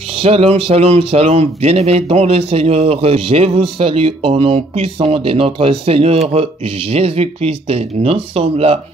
Shalom, shalom, shalom, bien-aimés dans le Seigneur, je vous salue au nom puissant de notre Seigneur Jésus-Christ. Nous sommes là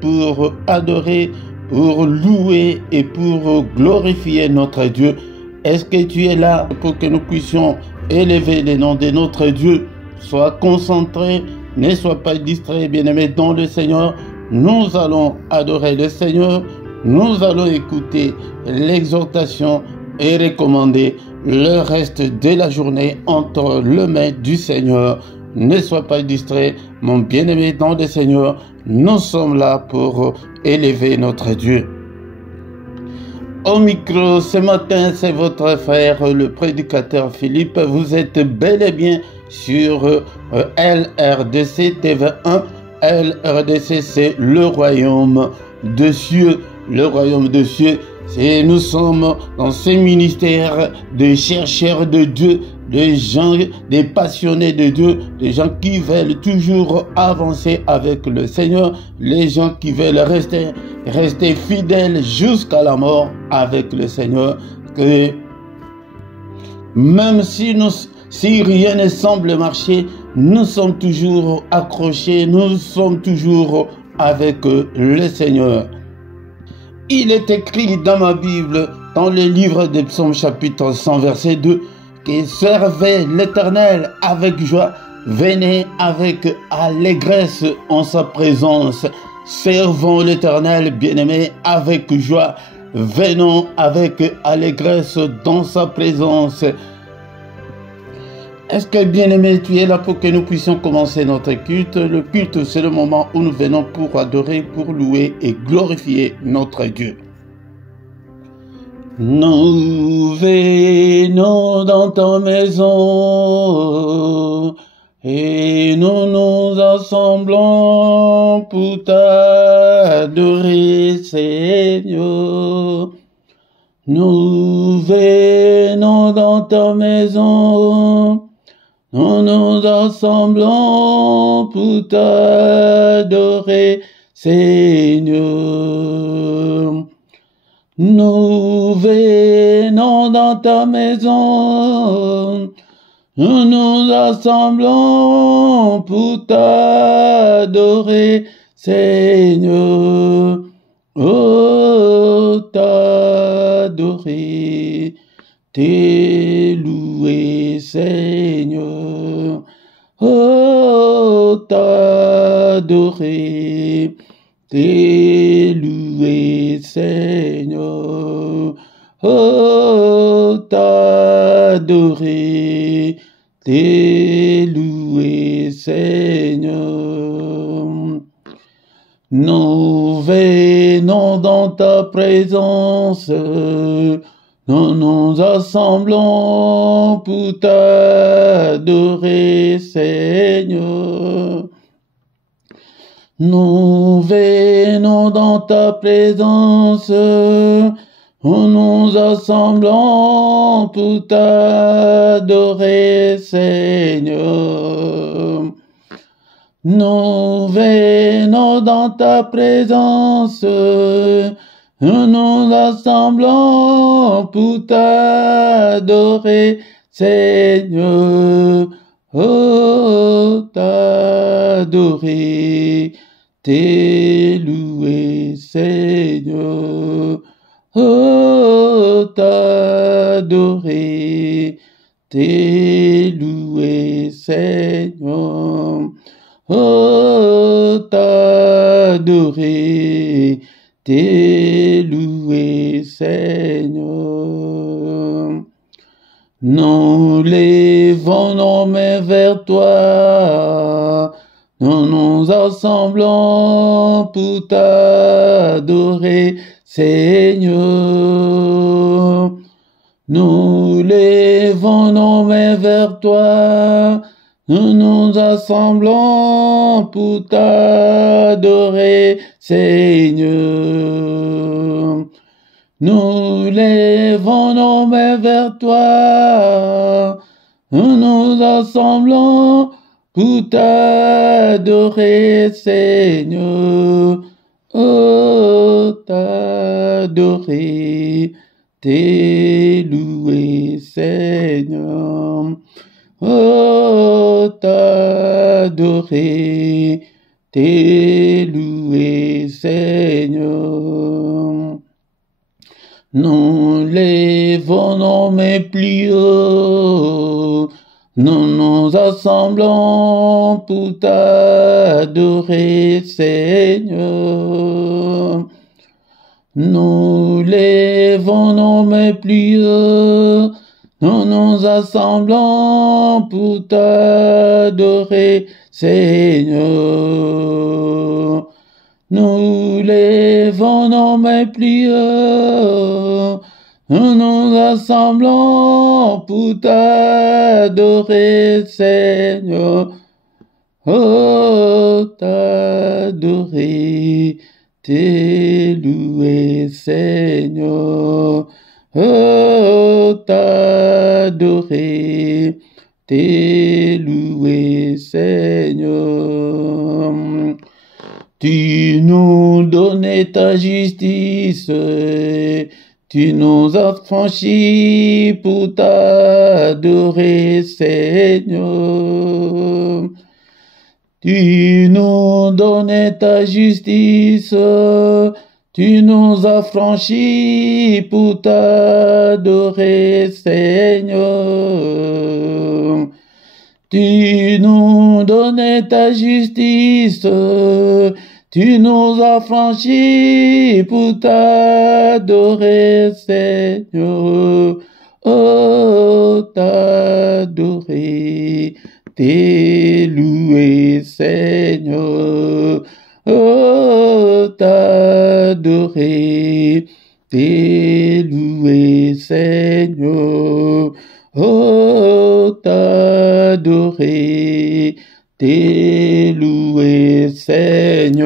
pour adorer, pour louer et pour glorifier notre Dieu. Est-ce que tu es là pour que nous puissions élever le nom de notre Dieu? Sois concentré, ne sois pas distrait, bien-aimés dans le Seigneur. Nous allons adorer le Seigneur, nous allons écouter l'exhortation et recommander le reste de la journée entre les mains du Seigneur. Ne sois pas distrait, mon bien-aimé dans le Seigneur. Nous sommes là pour élever notre Dieu. Au micro, ce matin, c'est votre frère, le prédicateur Philippe. Vous êtes bel et bien sur LRDC TV1. LRDC, c'est le royaume des cieux. Le royaume des cieux. Nous sommes dans ces ministères de chercheurs de Dieu, des gens, des passionnés de Dieu, des gens qui veulent toujours avancer avec le Seigneur, les gens qui veulent rester fidèles jusqu'à la mort avec le Seigneur. Que même si rien ne semble marcher, nous sommes toujours accrochés, nous sommes toujours avec le Seigneur. Il est écrit dans ma Bible, dans le livre des Psaumes chapitre 100 verset 2, que servez l'Éternel avec joie, venez avec allégresse en sa présence. Servons l'Éternel, bien-aimé, avec joie, venons avec allégresse dans sa présence. Est-ce que, bien-aimé, tu es là pour que nous puissions commencer notre culte? Le culte, c'est le moment où nous venons pour adorer, pour louer et glorifier notre Dieu. Nous venons dans ta maison et nous nous assemblons pour t'adorer, Seigneur. Nous venons dans ta maison. Nous nous assemblons pour t'adorer, Seigneur. Nous venons dans ta maison. Nous nous assemblons pour t'adorer, Seigneur. Oh, t'adorer, t'es loué, Seigneur. Oh, t'adorer, t'es loué, Seigneur. Oh, t'adorer, t'es loué, Seigneur. Nous venons dans ta présence. Nous nous assemblons pour t'adorer, Seigneur. Nous venons dans ta présence. Nous nous assemblons pour t'adorer, Seigneur. Nous venons dans ta présence. Nous nous assemblons pour t'adorer, Seigneur. Oh, t'adorer, t'es loué, Seigneur. Oh, t'adorer, t'es loué, Seigneur. Oh, t'adorer, t'es loué, Seigneur. Nous levons nos mains vers toi. Nous nous assemblons pour t'adorer, Seigneur. Nous levons nos mains vers toi. Nous nous assemblons pour t'adorer, Seigneur. Nous levons nos mains vers toi. Nous nous assemblons pour t'adorer, Seigneur. Oh, t'adorer, t'es loué, Seigneur. Oh, t'adorer, t'es loué, Seigneur. Nous lèvons nos mains plus haut, nous nous assemblons pour t'adorer, Seigneur. Nous lèvons nos mains plus haut, nous nous assemblons pour t'adorer, Seigneur. Nous lèvons nos mains plus haut, nous nous assemblons pour t'adorer, Seigneur. Oh, t'adorer, t'es loué, Seigneur. Oh, t'adorer, t'es loué, Seigneur. Tu nous donnais ta justice, tu nous as franchis pour t'adorer, Seigneur. Tu nous donnais ta justice, tu nous as franchis pour t'adorer, Seigneur. Tu nous donnais ta justice, tu nous as franchis pour t'adorer, Seigneur. Oh, t'adorer, t'es loué, Seigneur. Oh, t'adorer, t'es loué, Seigneur. Oh, t'adorer, t'es loué, Seigneur.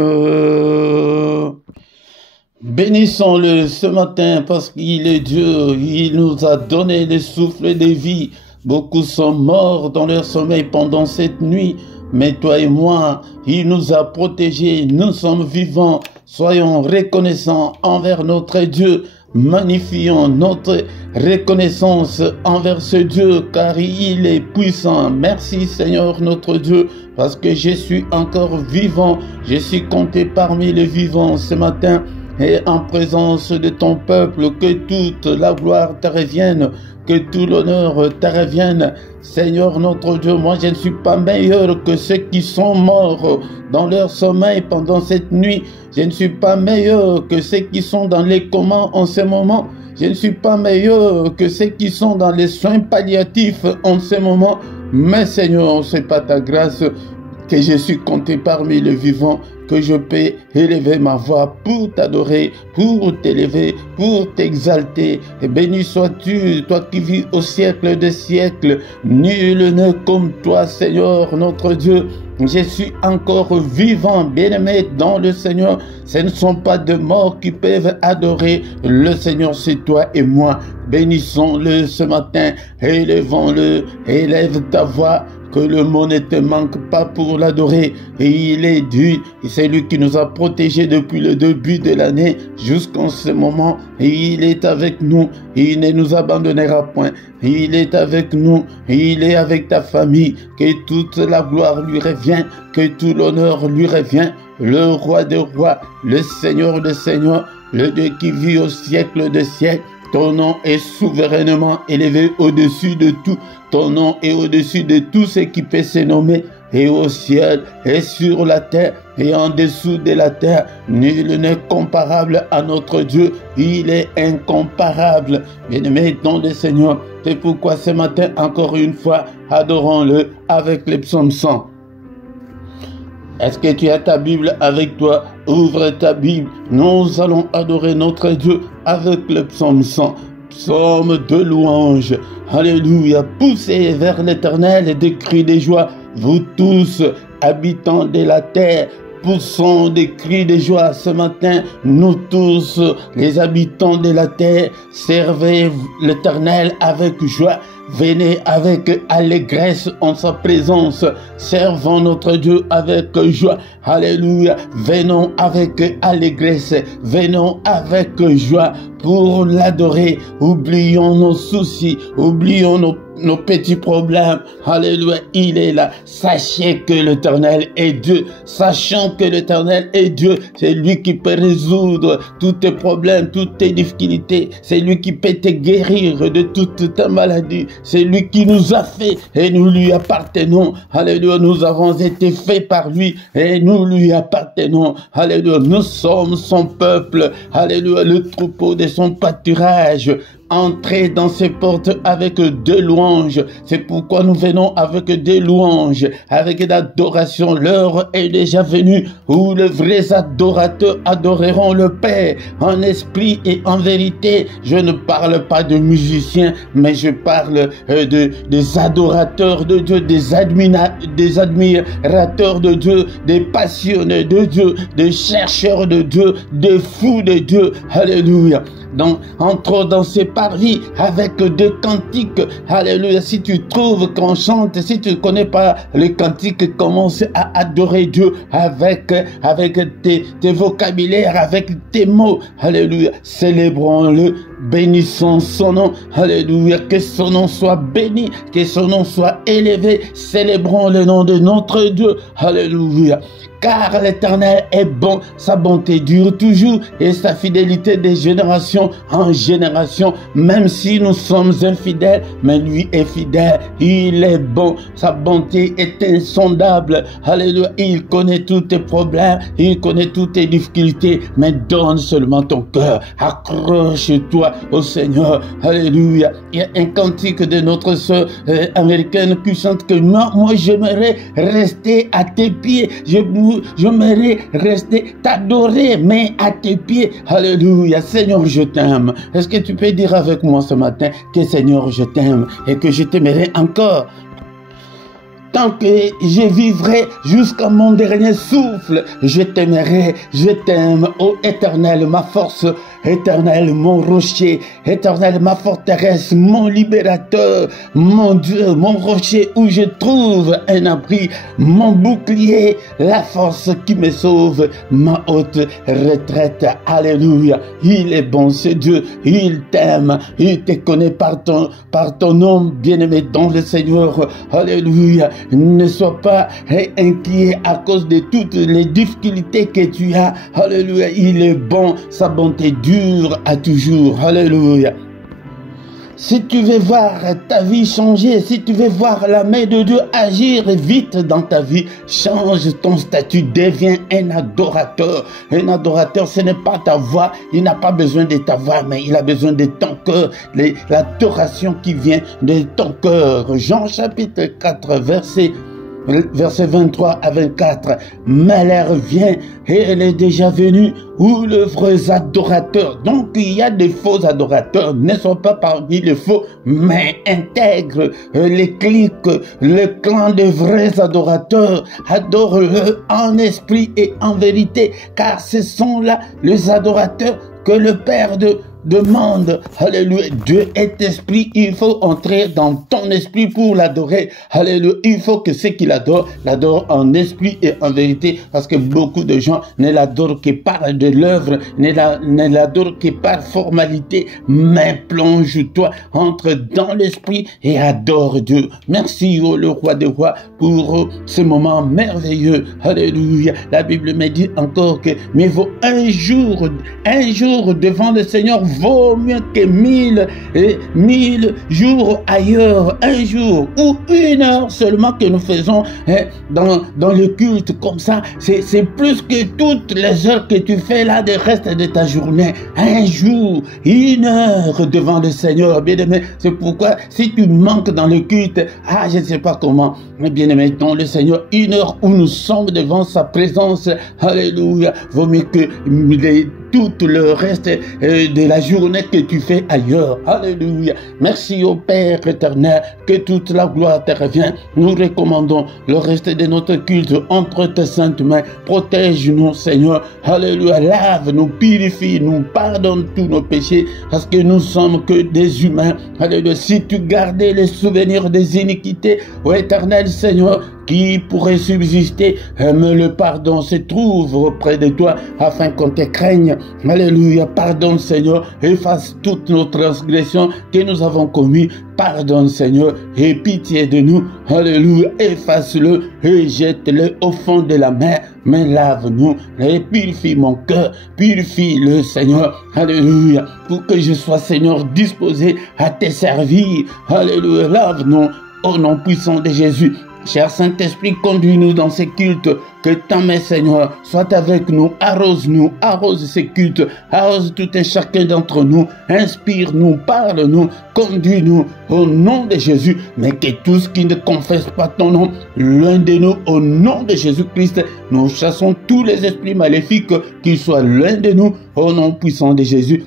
Bénissons-le ce matin parce qu'il est Dieu, il nous a donné le souffle de vie. Beaucoup sont morts dans leur sommeil pendant cette nuit, mais toi et moi, il nous a protégés, nous sommes vivants. Soyons reconnaissants envers notre Dieu. Magnifions notre reconnaissance envers ce Dieu car il est puissant. Merci Seigneur notre Dieu parce que je suis encore vivant. Je suis compté parmi les vivants ce matin et en présence de ton peuple. Que toute la gloire te revienne, que tout l'honneur te revienne. Seigneur notre Dieu, moi je ne suis pas meilleur que ceux qui sont morts dans leur sommeil pendant cette nuit. Je ne suis pas meilleur que ceux qui sont dans les comas en ce moment. Je ne suis pas meilleur que ceux qui sont dans les soins palliatifs en ce moment. Mais Seigneur, c'est pas ta grâce que je suis compté parmi les vivants, que je peux élever ma voix pour t'adorer, pour t'élever, pour t'exalter. Et béni sois-tu, toi qui vis au siècle des siècles. Nul n'est comme toi, Seigneur, notre Dieu. Je suis encore vivant, bien-aimé dans le Seigneur. Ce ne sont pas de morts qui peuvent adorer le Seigneur, c'est toi et moi. Bénissons-le ce matin, élevons-le, élève ta voix. Que le mot ne te manque pas pour l'adorer. Et il est Dieu, et c'est lui qui nous a protégés depuis le début de l'année jusqu'en ce moment. Et il est avec nous, et il ne nous abandonnera point. Et il est avec nous, et il est avec ta famille. Que toute la gloire lui revient, que tout l'honneur lui revient. Le roi des rois, le Seigneur des seigneurs, le Dieu qui vit au siècle des siècles. Ton nom est souverainement élevé au-dessus de tout. Ton nom est au-dessus de tout ce qui peut se nommer. Et au ciel, et sur la terre, et en dessous de la terre, nul n'est comparable à notre Dieu. Il est incomparable. Bien-aimé dans le Seigneur, c'est pourquoi ce matin, encore une fois, adorons-le avec les psaumes 100. Est-ce que tu as ta Bible avec toi? Ouvre ta Bible. Nous allons adorer notre Dieu avec le psaume 100. Psaume de louange. Alléluia. Poussez vers l'Éternel des cris de joie. Vous tous, habitants de la terre, poussons des cris de joie ce matin. Nous tous, les habitants de la terre, servez l'Éternel avec joie. Venez avec allégresse en sa présence. Servons notre Dieu avec joie. Alléluia. Venons avec allégresse. Venons avec joie pour l'adorer. Oublions nos soucis. Oublions nos petits problèmes. Alléluia, il est là. Sachez que l'Éternel est Dieu. Sachant que l'Éternel est Dieu, c'est lui qui peut résoudre tous tes problèmes, toutes tes difficultés. C'est lui qui peut te guérir de toute ta maladie. C'est lui qui nous a fait et nous lui appartenons. Alléluia, nous avons été faits par lui et nous lui appartenons. Alléluia, nous sommes son peuple. Alléluia, le troupeau de son pâturage. Entrez dans ses portes avec des louanges. C'est pourquoi nous venons avec des louanges, avec l'adoration. L'heure est déjà venue où les vrais adorateurs adoreront le Père en esprit et en vérité. Je ne parle pas de musiciens, mais je parle des adorateurs de Dieu, des admirateurs de Dieu, des passionnés de Dieu, des chercheurs de Dieu, des fous de Dieu. Alléluia. Donc, entre dans ces parvis avec des cantiques. Alléluia. Si tu trouves qu'on chante, si tu ne connais pas les cantiques, commence à adorer Dieu avec tes vocabulaires, avec tes mots. Alléluia. Célébrons-le, bénissons son nom. Alléluia. Que son nom soit béni, que son nom soit élevé. Célébrons le nom de notre Dieu. Alléluia. Car l'Éternel est bon, sa bonté dure toujours et sa fidélité de génération en génération. Même si nous sommes infidèles, mais lui est fidèle. Il est bon, sa bonté est insondable. Alléluia, il connaît tous tes problèmes, il connaît toutes tes difficultés, mais donne seulement ton cœur. Accroche-toi au Seigneur. Alléluia. Il y a un cantique de notre sœur américaine qui chante que moi j'aimerais rester à tes pieds. J'aimerais rester t'adorer, mais à tes pieds. Alléluia. Seigneur, je t'aime. Est-ce que tu peux dire avec moi ce matin que Seigneur, je t'aime et que je t'aimerai encore? Tant que je vivrai jusqu'à mon dernier souffle, je t'aimerai, je t'aime, ô Éternel, ma force, Éternel, mon rocher, Éternel, ma forteresse, mon libérateur, mon Dieu, mon rocher où je trouve un abri, mon bouclier, la force qui me sauve, ma haute retraite. Alléluia. Il est bon, ce Dieu, il t'aime, il te connaît par ton nom, bien-aimé dans le Seigneur. Alléluia. Ne sois pas inquiet à cause de toutes les difficultés que tu as. Alléluia. Il est bon, sa bonté dure à toujours. Alléluia. Si tu veux voir ta vie changer, si tu veux voir la main de Dieu agir vite dans ta vie, change ton statut, deviens un adorateur. Un adorateur, ce n'est pas ta voix, il n'a pas besoin de ta voix, mais il a besoin de ton cœur, l'adoration qui vient de ton cœur. Jean chapitre 4, verset 23 à 24. Mais l'heure vient et elle est déjà venue où les vrais adorateurs. Donc il y a des faux adorateurs, ne sont pas parmi les faux, mais intègre les clics, le clan des vrais adorateurs. Adore-le en esprit et en vérité, car ce sont là les adorateurs que le Père demande. Alléluia. Dieu est esprit. Il faut entrer dans ton esprit pour l'adorer. Alléluia. Il faut que ceux qui l'adorent en esprit et en vérité, parce que beaucoup de gens ne l'adorent que par de l'œuvre, ne l'adorent que par formalité. Mais plonge-toi, entre dans l'esprit et adore Dieu. Merci, oh, le roi des rois, pour ce moment merveilleux. Alléluia. La Bible me dit encore que mieux vaut un jour devant le Seigneur vaut mieux que 1000 jours ailleurs. Un jour ou une heure seulement que nous faisons dans le culte comme ça, c'est plus que toutes les heures que tu fais là de reste de ta journée. Un jour, une heure devant le Seigneur, bien-aimé. C'est pourquoi si tu manques dans le culte, je ne sais pas comment, mais bien-aimé, dans le Seigneur, une heure où nous sommes devant sa présence, alléluia, vaut mieux que tout le reste de la journée que tu fais ailleurs. Alléluia. Merci au Père éternel, que toute la gloire te revient. Nous recommandons le reste de notre culte entre tes saintes mains. Protège-nous, Seigneur. Alléluia. Lave-nous, purifie-nous, pardonne tous nos péchés, parce que nous sommes que des humains. Alléluia. Si tu gardais les souvenirs des iniquités, ô éternel Seigneur, qui pourrait subsister, mais le pardon se trouve auprès de toi, afin qu'on te craigne. Alléluia. Pardonne, Seigneur, efface toutes nos transgressions que nous avons commises. Pardonne, Seigneur, et pitié de nous. Alléluia. Efface-le et jette-le au fond de la mer. Mais lave-nous et purifie mon cœur. Purifie-le, Seigneur. Alléluia. Pour que je sois, Seigneur, disposé à te servir. Alléluia. Lave-nous au nom puissant de Jésus. Cher Saint-Esprit, conduis-nous dans ces cultes, que ta main, Seigneur, soit avec nous, arrose-nous, arrose ces cultes, arrose tout et chacun d'entre nous, inspire-nous, parle-nous, conduis-nous au nom de Jésus, mais que tous qui ne confessent pas ton nom, l'un de nous, au nom de Jésus-Christ, nous chassons tous les esprits maléfiques, qu'ils soient l'un de nous, au nom puissant de Jésus.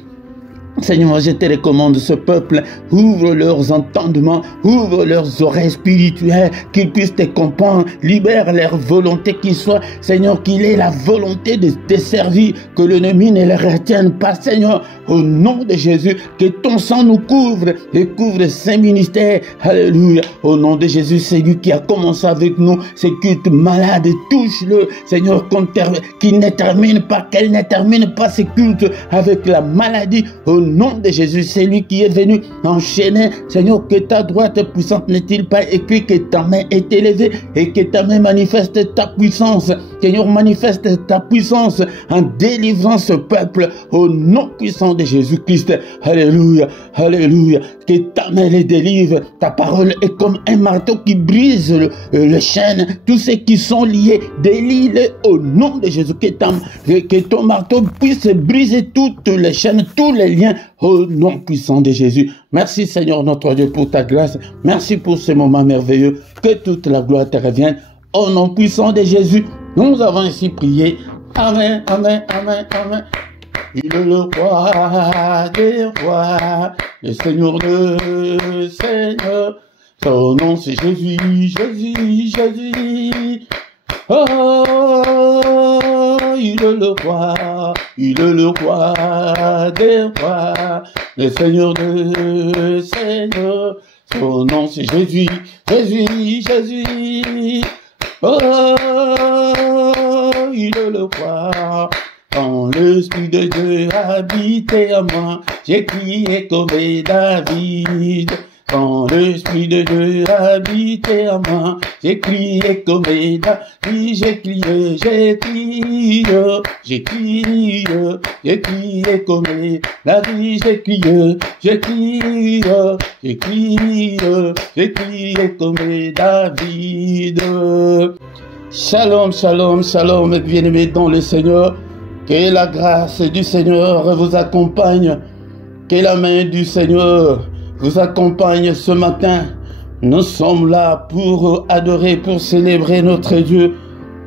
Seigneur, je te recommande ce peuple, ouvre leurs entendements, ouvre leurs oreilles spirituelles, qu'ils puissent te comprendre, libère leur volonté, qu'il soit, Seigneur, qu'il ait la volonté de te servir, que l'ennemi ne les retienne pas, Seigneur, au nom de Jésus, que ton sang nous couvre et couvre ces ministères, alléluia, au nom de Jésus, c'est lui qui a commencé avec nous, ces cultes malades, touche-le, Seigneur, qu'il ne termine pas, qu'elle ne termine pas ces cultes avec la maladie, au nom de Jésus, c'est lui qui est venu enchaîner. Seigneur, que ta droite puissante n'est-il pas écrit, que ta main est élevée et que ta main manifeste ta puissance. Seigneur, manifeste ta puissance en délivrant ce peuple au nom puissant de Jésus-Christ. Alléluia, alléluia. Que ta main les délivre. Ta parole est comme un marteau qui brise le chêne. Tous ceux qui sont liés, délie-les au nom de Jésus. Que ton marteau puisse briser toutes les chaînes, tous les liens au nom puissant de Jésus. Merci Seigneur notre Dieu pour ta grâce. Merci pour ce moment merveilleux. Que toute la gloire te revienne. Au nom puissant de Jésus, nous avons ainsi prié. Amen, amen, amen, amen. Il est le roi des rois, le Seigneur de Seigneurs. Son nom c'est Jésus, Jésus, Jésus. Oh, il est le roi des rois, le Seigneur de Seigneurs. Son nom c'est Jésus, Jésus, Jésus. Oh, il est le roi. Quand l'Esprit de Dieu habitait à moi, j'ai crié comme David. Quand l'Esprit de Dieu habitait à moi, j'ai crié comme David, j'ai crié, j'ai crié, j'ai crié, j'ai crié comme David, j'ai crié, j'ai crié, j'ai crié, j'ai crié comme David. Shalom, shalom, shalom, bien-aimés dans le Seigneur. Que la grâce du Seigneur vous accompagne. Que la main du Seigneur vous accompagne ce matin. Nous sommes là pour adorer, pour célébrer notre Dieu.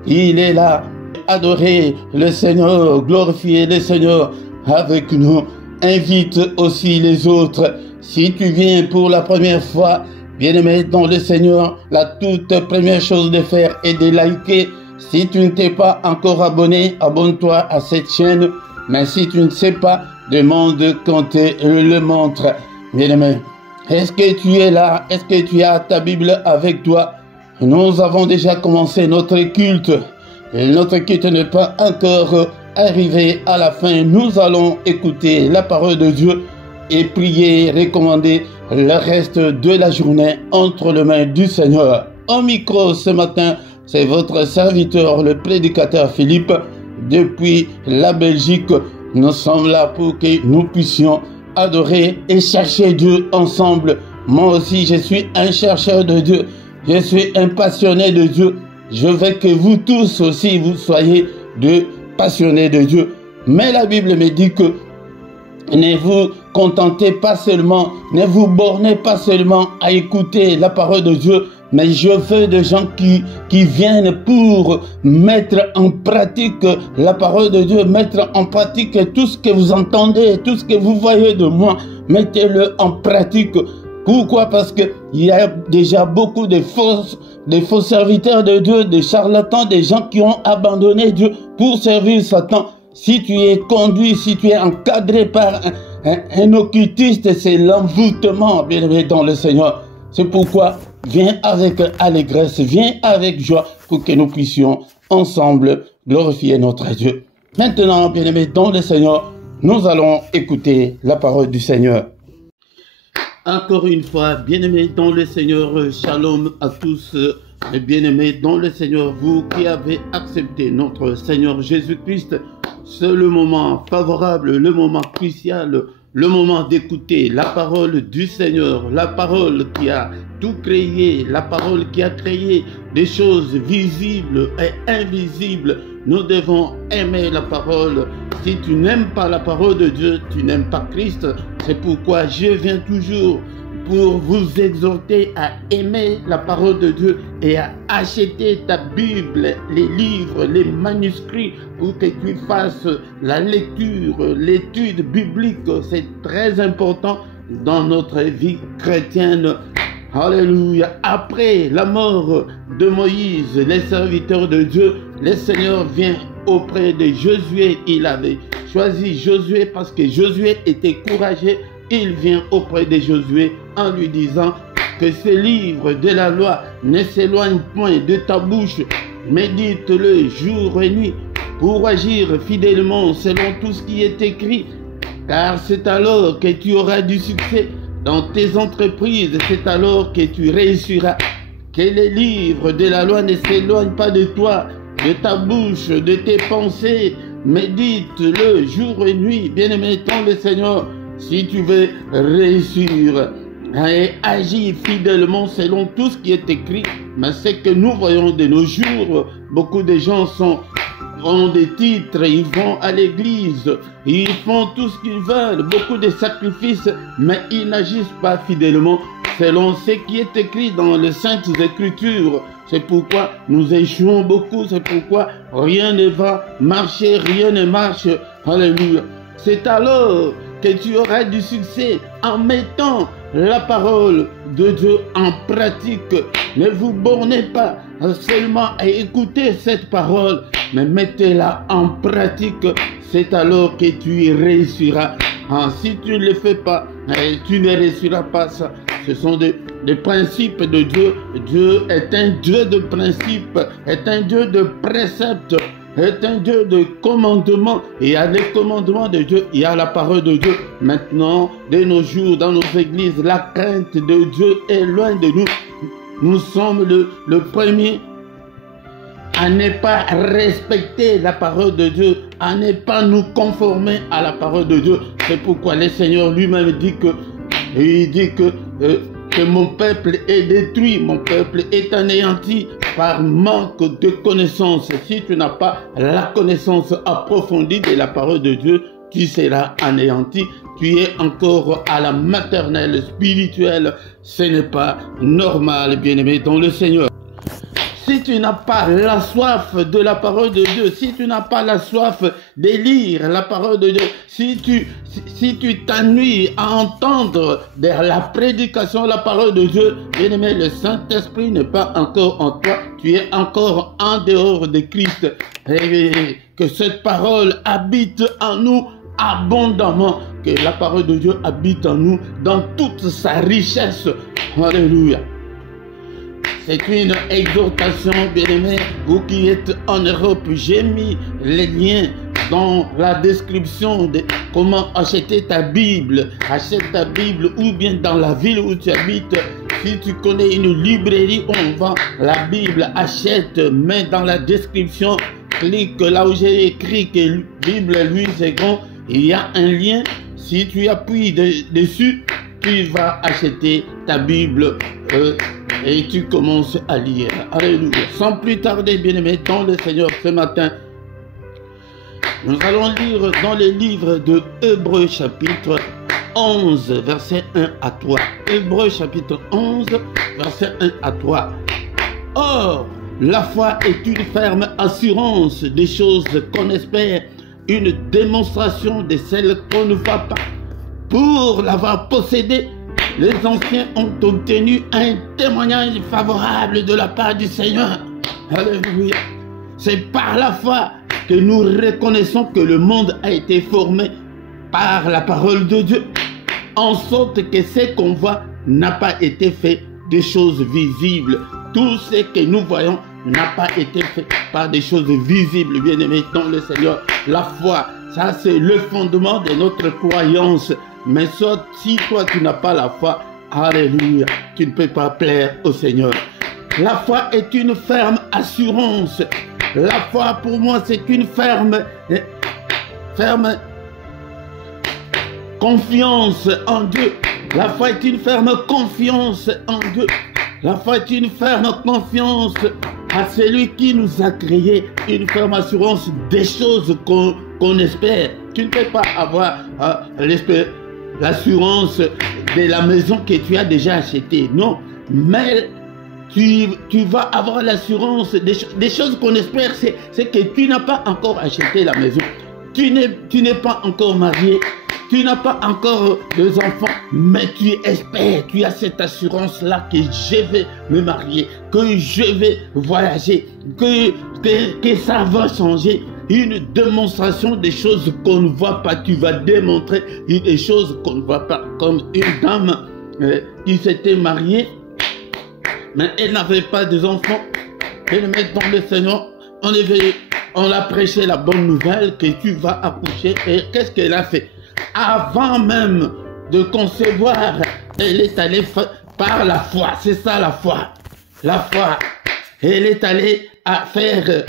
Il est là. Adorer le Seigneur, glorifier le Seigneur avec nous. Invite aussi les autres. Si tu viens pour la première fois, bien-aimé dans le Seigneur, la toute première chose de faire est de liker. Si tu ne t'es pas encore abonné, abonne-toi à cette chaîne. Mais si tu ne sais pas, demande qu'on te le montre. Bien-aimé, est-ce que tu es là? Est-ce que tu as ta Bible avec toi? Nous avons déjà commencé notre culte. Et notre culte n'est pas encore arrivé à la fin. Nous allons écouter la parole de Dieu et prier, recommander le reste de la journée entre les mains du Seigneur. Au micro ce matin, c'est votre serviteur, le prédicateur Philippe, depuis la Belgique. Nous sommes là pour que nous puissions adorer et chercher Dieu ensemble. Moi aussi, je suis un chercheur de Dieu. Je suis un passionné de Dieu. Je veux que vous tous aussi, vous soyez de passionnés de Dieu. Mais la Bible me dit que ne vous contentez pas seulement, ne vous bornez pas seulement à écouter la parole de Dieu, mais je veux des gens qui viennent pour mettre en pratique la parole de Dieu, mettre en pratique tout ce que vous entendez, tout ce que vous voyez de moi, mettez-le en pratique. Pourquoi? Parce qu'il y a déjà beaucoup de faux serviteurs de Dieu, des charlatans, des gens qui ont abandonné Dieu pour servir Satan. Si tu es conduit, si tu es encadré par un occultiste, c'est l'envoûtement, bien-aimé dans le Seigneur. C'est pourquoi viens avec allégresse, viens avec joie pour que nous puissions ensemble glorifier notre Dieu. Maintenant, bien-aimé dans le Seigneur, nous allons écouter la parole du Seigneur. Encore une fois, bien-aimés dans le Seigneur, shalom à tous, bien-aimés dans le Seigneur, vous qui avez accepté notre Seigneur Jésus-Christ, c'est le moment favorable, le moment crucial, le moment d'écouter la parole du Seigneur, la parole qui a tout créé, la parole qui a créé des choses visibles et invisibles. Nous devons aimer la parole. Si tu n'aimes pas la parole de Dieu, tu n'aimes pas Christ. C'est pourquoi je viens toujours pour vous exhorter à aimer la parole de Dieu et à acheter ta Bible, les livres, les manuscrits pour que tu fasses la lecture, l'étude biblique. C'est très important dans notre vie chrétienne. Alléluia. Après la mort de Moïse, les serviteurs de Dieu, le Seigneur vient auprès de Josué. Il avait choisi Josué parce que Josué était courageux. Il vient auprès de Josué en lui disant que ce livre de la loi ne s'éloigne point de ta bouche. Médite-le jour et nuit pour agir fidèlement selon tout ce qui est écrit. Car c'est alors que tu auras du succès dans tes entreprises, c'est alors que tu réussiras. Que les livres de la loi ne s'éloignent pas de toi, de ta bouche, de tes pensées. Médite-le jour et nuit, bien-aimé dans le Seigneur, si tu veux réussir et agir fidèlement selon tout ce qui est écrit. Mais c'est que nous voyons de nos jours, beaucoup de gens ont des titres, ils vont à l'église, ils font tout ce qu'ils veulent, beaucoup de sacrifices, mais ils n'agissent pas fidèlement selon ce qui est écrit dans les Saintes Écritures. C'est pourquoi nous échouons beaucoup, c'est pourquoi rien ne va marcher, rien ne marche. Alléluia. C'est alors que tu auras du succès en mettant la parole de Dieu en pratique. Ne vous bornez pas seulement à écouter cette parole, mais mettez-la en pratique. C'est alors que tu réussiras. Si tu ne le fais pas, tu ne réussiras pas ça. Ce sont des principes de Dieu. Dieu est un Dieu de principes, est un Dieu de préceptes, est un Dieu de commandements. Et il y a les commandements de Dieu, il y a la parole de Dieu. Maintenant, de nos jours, dans nos églises, la crainte de Dieu est loin de nous. Nous sommes le premier à ne pas respecter la parole de Dieu, à ne pas nous conformer à la parole de Dieu. C'est pourquoi le Seigneur lui-même dit que mon peuple est détruit, mon peuple est anéanti par manque de connaissance. Si tu n'as pas la connaissance approfondie de la parole de Dieu, tu seras anéanti. Tu es encore à la maternelle spirituelle. Ce n'est pas normal, bien-aimé dans le Seigneur. Si tu n'as pas la soif de la parole de Dieu, si tu n'as pas la soif de lire la parole de Dieu, si tu t'ennuies à entendre la prédication de la parole de Dieu, bien-aimé, le Saint-Esprit n'est pas encore en toi, tu es encore en dehors de Christ. Et que cette parole habite en nous abondamment, que la parole de Dieu habite en nous dans toute sa richesse. Alléluia. C'est une exhortation, bien-aimés, vous qui êtes en Europe. J'ai mis les liens dans la description de comment acheter ta Bible. Achète ta Bible ou bien dans la ville où tu habites. Si tu connais une librairie où on vend la Bible, achète, mets dans la description, clique là où j'ai écrit que Bible Louis II, il y a un lien. Si tu appuies dessus, tu vas acheter ta Bible et tu commences à lire. Alléluia. Sans plus tarder, bien-aimés dans le Seigneur, ce matin, nous allons lire dans le livre de Hébreux chapitre 11, verset 1 à 3. Hébreux chapitre 11, verset 1 à 3. Or, la foi est une ferme assurance des choses qu'on espère, une démonstration de celles qu'on ne voit pas. Pour l'avoir possédée, les anciens ont obtenu un témoignage favorable de la part du Seigneur. Alléluia. C'est par la foi que nous reconnaissons que le monde a été formé par la parole de Dieu, en sorte que ce qu'on voit n'a pas été fait des choses visibles. Tout ce que nous voyons n'a pas été fait par des choses visibles, bien-aimés dans le Seigneur. La foi, ça c'est le fondement de notre croyance. Mais soit si toi tu n'as pas la foi, alléluia, tu ne peux pas plaire au Seigneur. La foi est une ferme assurance. La foi pour moi c'est une ferme confiance en Dieu. La foi est une ferme confiance en Dieu. La foi est une ferme confiance à celui qui nous a créé, une ferme assurance des choses qu'on espère. Tu ne peux pas avoir l'assurance de la maison que tu as déjà achetée, non. Mais tu vas avoir l'assurance des choses qu'on espère, c'est que tu n'as pas encore acheté la maison. Tu n'es pas encore marié. Tu n'as pas encore deux enfants, mais tu espères, tu as cette assurance-là que je vais me marier, que je vais voyager, que ça va changer. Une démonstration des choses qu'on ne voit pas. Tu vas démontrer des choses qu'on ne voit pas. Comme une dame qui s'était mariée, mais elle n'avait pas d'enfants. Elle met dans le Seigneur, on a prêché la bonne nouvelle que tu vas accoucher. Et qu'est-ce qu'elle a fait? Avant même de concevoir, elle est allée par la foi. C'est ça la foi. La foi. Elle est allée faire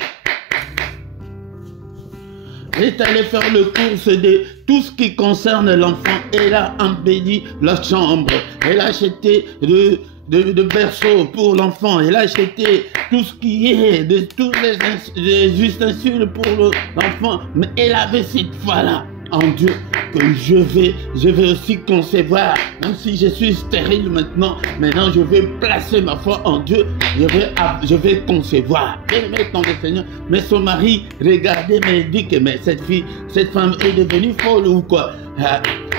le course de tout ce qui concerne l'enfant. Elle a embelli la chambre. Elle a acheté de berceaux pour l'enfant. Elle a acheté tout ce qui est, tous les ustensiles pour l'enfant. Mais elle avait cette foi-là en Dieu, que je vais aussi concevoir, même si je suis stérile maintenant je vais placer ma foi en Dieu, je vais concevoir. Elle met dans le Seigneur. Mais son mari regardait, mais il dit que mais cette femme est devenue folle ou quoi?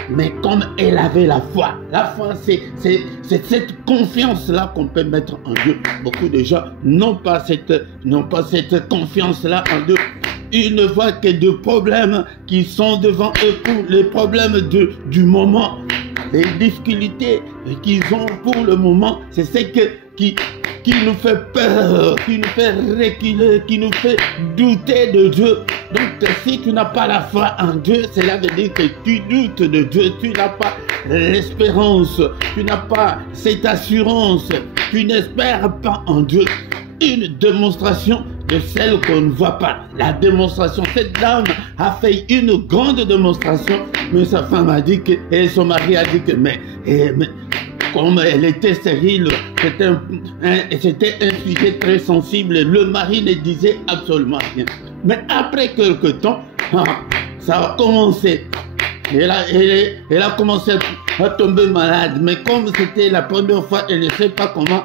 Mais comme elle avait la foi c'est cette confiance-là qu'on peut mettre en Dieu. Beaucoup de gens n'ont pas cette confiance-là en Dieu. Ils ne voient que des problèmes qui sont devant eux, pour les problèmes du moment. Les difficultés qu'ils ont pour le moment, c'est ce qui nous fait peur, qui nous fait reculer, qui nous fait douter de Dieu. Donc si tu n'as pas la foi en Dieu, cela veut dire que tu doutes de Dieu, tu n'as pas l'espérance, tu n'as pas cette assurance, tu n'espères pas en Dieu. Une démonstration de celle qu'on ne voit pas. La démonstration, cette dame a fait une grande démonstration, mais sa femme a dit que, et son mari a dit que, mais comme elle était stérile, c'était un sujet très sensible, le mari ne disait absolument rien. Mais après quelque temps, ça a commencé. Elle a commencé à tomber malade, mais comme c'était la première fois, elle ne sait pas comment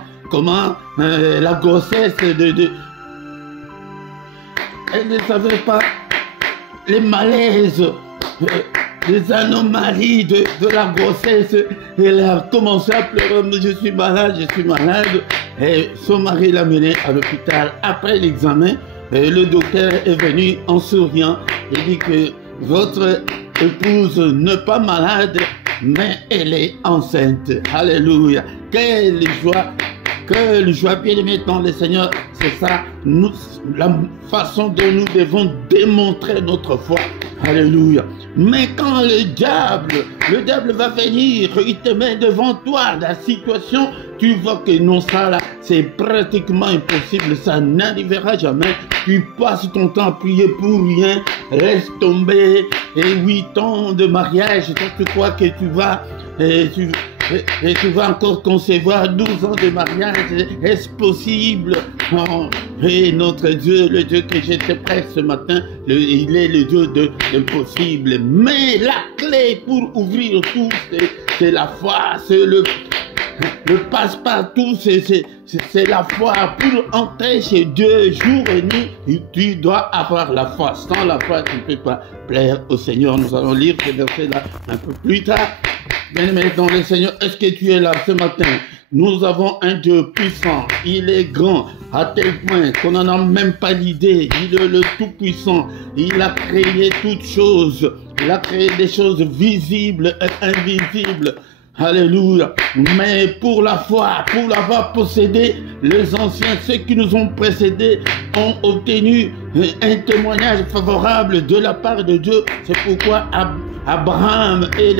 la grossesse elle ne savait pas les malaises, les anomalies de la grossesse. Elle a commencé à pleurer, je suis malade. Et son mari l'a menée à l'hôpital. Après l'examen, le docteur est venu en souriant et dit que votre épouse n'est pas malade, mais elle est enceinte. Alléluia. Quelle joie, bien-aimés dans le Seigneur. C'est ça, la façon dont nous devons démontrer notre foi. Alléluia. Mais quand le diable va venir, il te met devant toi la situation, tu vois que non, ça là, c'est pratiquement impossible, ça n'arrivera jamais. Tu passes ton temps à prier pour rien, laisse tomber, et 8 ans de mariage, toi tu crois que tu vas, et tu vas encore concevoir 12 ans de mariage, est-ce possible? Oh, et notre Dieu, le Dieu que je te prête ce matin, il est le Dieu de l'impossible. Mais la clé pour ouvrir tout, c'est la foi, Le passe-partout, c'est la foi. Pour entrer chez Dieu jour et nuit, tu dois avoir la foi. Sans la foi, tu ne peux pas plaire au Seigneur. Nous allons lire ces versets-là un peu plus tard. Bien-aimé dans le Seigneur, est-ce que tu es là ce matin? Nous avons un Dieu puissant, il est grand, à tel point qu'on n'en a même pas l'idée. Il est le Tout-Puissant, il a créé toutes choses, il a créé des choses visibles et invisibles. Alléluia. Mais pour la foi, pour l'avoir possédé, les anciens, ceux qui nous ont précédés, ont obtenu un témoignage favorable de la part de Dieu. C'est pourquoi Abraham est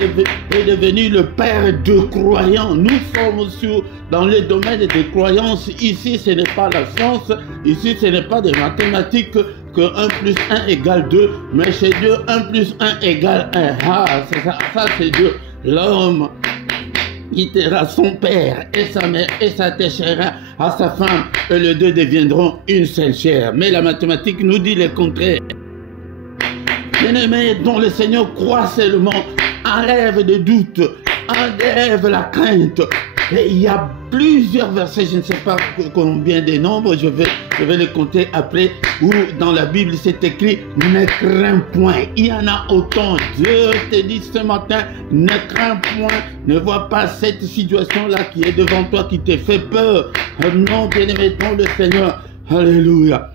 devenu le père de croyants. Nous sommes dans le domaine des croyances. Ici, ce n'est pas la science. Ici, ce n'est pas des mathématiques que 1 plus 1 égale 2. Mais chez Dieu, 1 plus 1 égale 1. Ah, c'est ça, c'est Dieu. L'homme quittera son père et sa mère et s'attachera à sa femme et les deux deviendront une seule chair. Mais la mathématique nous dit le contraire. Bien-aimé, dont le Seigneur croit seulement, enlève des doutes, enlève la crainte. Et il y a plusieurs versets, je ne sais pas combien de nombres, je vais les compter après, où dans la Bible c'est écrit « Ne crains point ». Il y en a autant. Dieu te dit ce matin « Ne crains point ». Ne vois pas cette situation-là qui est devant toi, qui te fait peur. Non, bien-aimé, dans le Seigneur. Alléluia.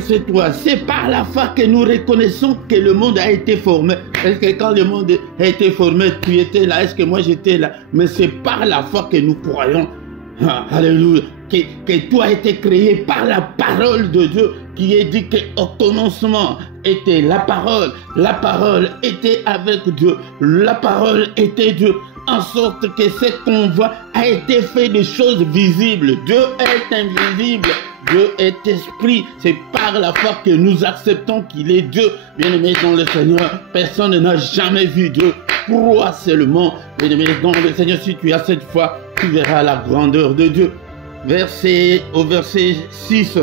C'est toi, c'est par la foi que nous reconnaissons que le monde a été formé. Est-ce que quand le monde a été formé, tu étais là? Est-ce que moi j'étais là? Mais c'est par la foi que nous croyons. Alléluia. Que tout a été créé par la parole de Dieu, qui est dit qu'au commencement était la parole était avec Dieu, la parole était Dieu, en sorte que ce qu'on voit a été fait de choses visibles. Dieu est invisible. Dieu est esprit, c'est par la foi que nous acceptons qu'il est Dieu. Bien-aimé dans le Seigneur, personne n'a jamais vu Dieu. Crois seulement, bien-aimé dans le Seigneur, si tu as cette foi, tu verras la grandeur de Dieu. Au verset 6.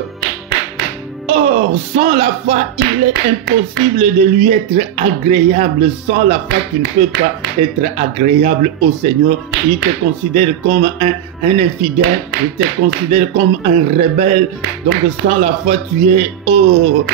Or, sans la foi, il est impossible de lui être agréable. Sans la foi, tu ne peux pas être agréable au Seigneur. Il te considère comme un infidèle. Il te considère comme un rebelle. Donc, sans la foi, tu es hors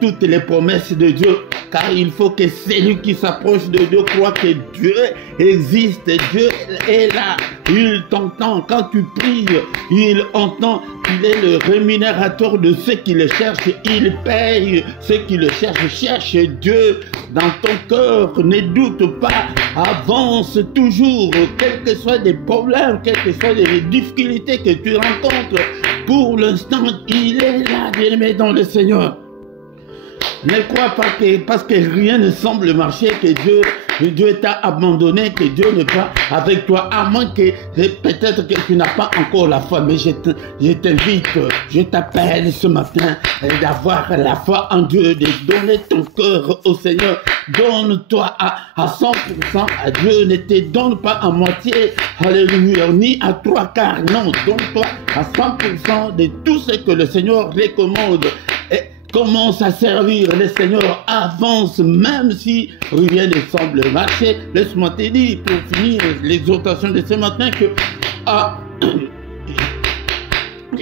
toutes les promesses de Dieu. Car il faut que celui qui s'approche de Dieu croit que Dieu existe. Dieu est là. Il t'entend. Quand tu pries, il entend. Il est le rémunérateur de ceux qui le cherchent. Il paye ceux qui le cherchent. Cherche Dieu dans ton cœur. Ne doute pas. Avance toujours. Quels que soient les problèmes, quelles que soient les difficultés que tu rencontres. Pour l'instant, il est là, bien-aimé dans le Seigneur. Ne crois pas que parce que rien ne semble marcher, que Dieu t'a abandonné, que Dieu n'est pas avec toi, à moins que peut-être que tu n'as pas encore la foi. Mais je t'invite, je t'appelle ce matin d'avoir la foi en Dieu, de donner ton cœur au Seigneur. Donne-toi à 100% à Dieu, ne te donne pas à moitié, alléluia, ni à 3/4, non, donne-toi à 100% de tout ce que le Seigneur recommande. Et commence à servir le Seigneur, avance, même si rien ne semble marcher. Laisse-moi te dire, pour finir l'exhortation de ce matin, que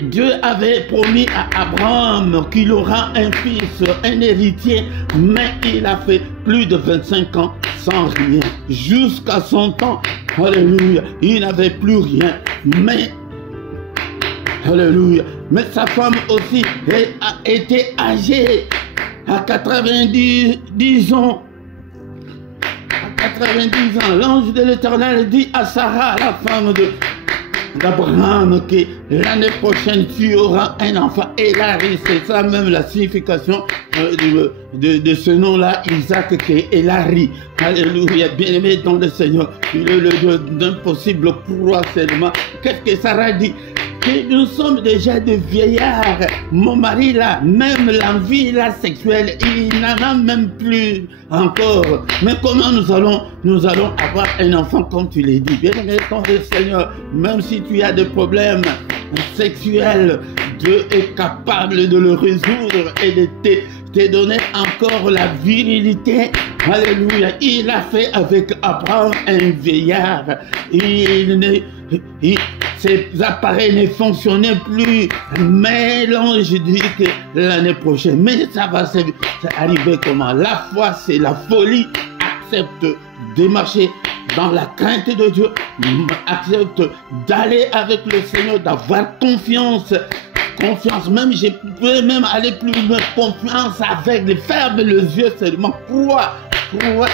Dieu avait promis à Abraham qu'il aura un fils, un héritier, mais il a fait plus de 25 ans sans rien. Jusqu'à son temps, alléluia, il n'avait plus rien, mais alléluia. Mais sa femme aussi a été âgée à 90 ans. À 90 ans, l'ange de l'Éternel dit à Sarah, la femme d'Abraham, que l'année prochaine tu auras un enfant. Elari, c'est ça même la signification de ce nom-là, Isaac, qui est Elari. Alléluia, bien-aimé dans le Seigneur. Il est le Dieu d'impossible, crois seulement. Qu'est-ce que Sarah dit? Que nous sommes déjà des vieillards. Mon mari là, même l'envie là sexuelle, il n'en a même plus encore. Mais comment nous allons avoir un enfant comme tu l'as dit? Bien-aimé dans le Seigneur, même si tu as des problèmes sexuels, Dieu est capable de le résoudre et de te donner encore la virilité. Alléluia. Il a fait avec Abraham un vieillard. Ses appareils ne fonctionnaient plus. Mais l'ange dit que l'année prochaine, mais ça va arriver comment? La foi, c'est la folie. Accepte de marcher dans la crainte de Dieu. Accepte d'aller avec le Seigneur, d'avoir confiance. Confiance, même je peux même aller plus loin. Confiance avec, ferme les yeux seulement. Crois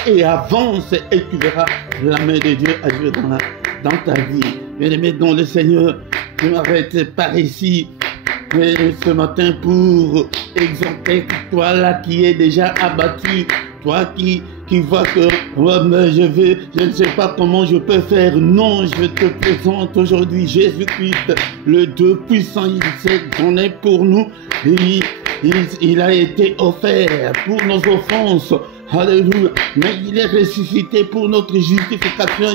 et avance et tu verras la main de Dieu agir dans ta vie. Bien-aimé dans le Seigneur, je m'arrête par ici ce matin pour exhorter toi là qui est déjà abattu, toi qui vois que je ne sais pas comment je peux faire. Non, je te présente aujourd'hui Jésus-Christ, le Dieu puissant. Il s'est donné pour nous. Il a été offert pour nos offenses. Alléluia. Mais il est ressuscité pour notre justification.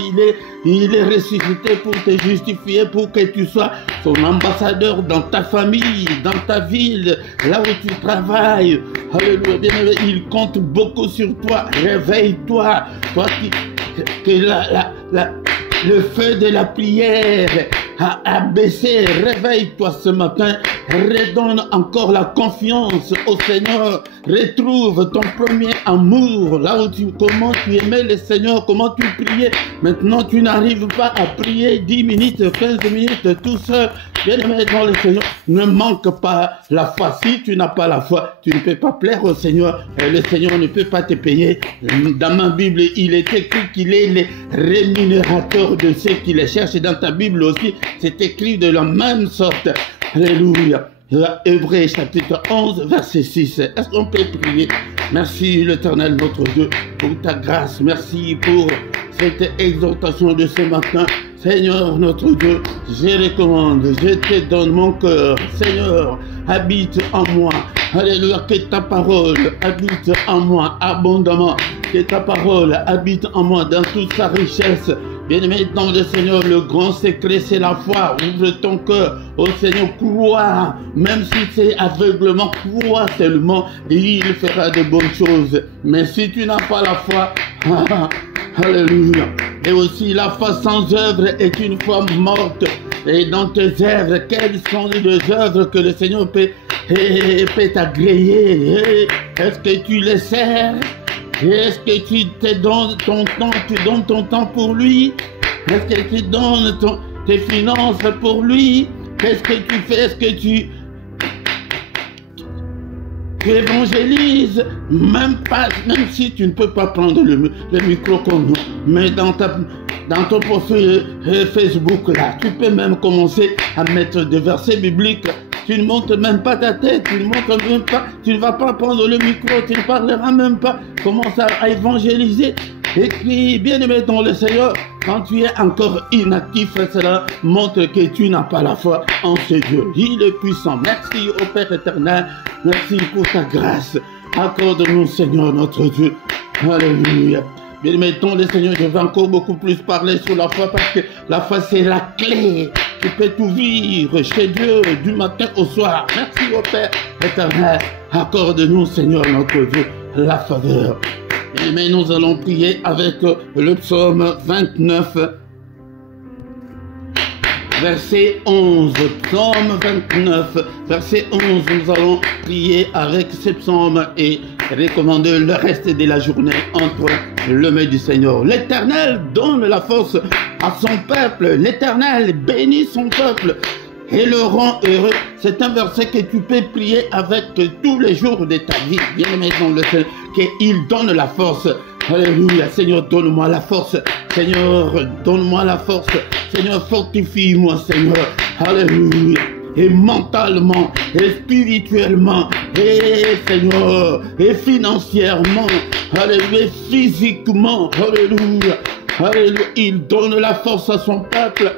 Il est ressuscité pour te justifier, pour que tu sois son ambassadeur dans ta famille, dans ta ville, là où tu travailles. Alléluia. Bien-aimé, il compte beaucoup sur toi. Réveille-toi. Toi que le feu de la prière a baissé. Réveille-toi ce matin. Redonne encore la confiance au Seigneur. Retrouve ton premier amour. Là où comment tu aimais le Seigneur, comment tu priais. Maintenant, tu n'arrives pas à prier 10 minutes, 15 minutes tout seul. Bien-aimé dans le Seigneur, ne manque pas la foi. Si tu n'as pas la foi, tu ne peux pas plaire au Seigneur. Et le Seigneur ne peut pas te payer. Dans ma Bible, il est écrit qu'il est le rémunérateur de ceux qui les cherchent. Dans ta Bible aussi, c'est écrit de la même sorte. Alléluia. Hébreux chapitre 11, verset 6. Est-ce qu'on peut prier? Merci l'Éternel notre Dieu pour ta grâce. Merci pour cette exhortation de ce matin. Seigneur notre Dieu, je recommande, je te donne mon cœur. Seigneur, habite en moi. Alléluia, que ta parole habite en moi abondamment. Que ta parole habite en moi dans toute sa richesse. Bien-aimé dans le Seigneur, le grand secret c'est la foi. Ouvre ton cœur au Seigneur, crois, même si c'est aveuglement, crois seulement et il fera de bonnes choses. Mais si tu n'as pas la foi, alléluia. Et aussi la foi sans œuvre est une foi morte. Et dans tes œuvres, quelles sont les œuvres que le Seigneur peut t'agréer? Est-ce que tu les sers? Est-ce que tu te donnes ton temps, tu donnes ton temps pour lui? Est-ce que tu donnes tes finances pour lui? Qu'est-ce que tu fais? Est-ce que tu évangélises? Même si tu ne peux pas prendre le micro comme nous, mais dans ton profil Facebook là, tu peux même commencer à mettre des versets bibliques. Tu ne montes même pas ta tête, tu ne montes même pas, tu ne vas pas prendre le micro, tu ne parleras même pas. Commence à évangéliser. Écris, bien-aimé dans le Seigneur, quand tu es encore inactif, cela montre que tu n'as pas la foi en ce Dieu. Il est puissant. Merci au Père éternel, merci pour ta grâce. Accorde-nous, Seigneur, notre Dieu. Alléluia. Bien-aimé dans le Seigneur, je vais encore beaucoup plus parler sur la foi parce que la foi c'est la clé. Tu peux tout vivre chez Dieu du matin au soir. Merci au Père éternel. Accorde-nous, Seigneur, notre Dieu, la faveur. Mais nous allons prier avec le psaume 29, verset 11. Psaume 29, verset 11. Nous allons prier avec ce psaume et recommander le reste de la journée entre les mains du Seigneur. L'Éternel donne la force à son peuple. L'Éternel bénit son peuple et le rend heureux. C'est un verset que tu peux prier avec tous les jours de ta vie. Bien-aimé dans le Seigneur, qu'il donne la force. Alléluia. Seigneur, donne-moi la force. Seigneur, donne-moi la force. Seigneur, fortifie-moi, Seigneur. Alléluia. Et mentalement, et spirituellement, et Seigneur, et financièrement, alléluia, et physiquement, alléluia, alléluia. Il donne la force à son peuple.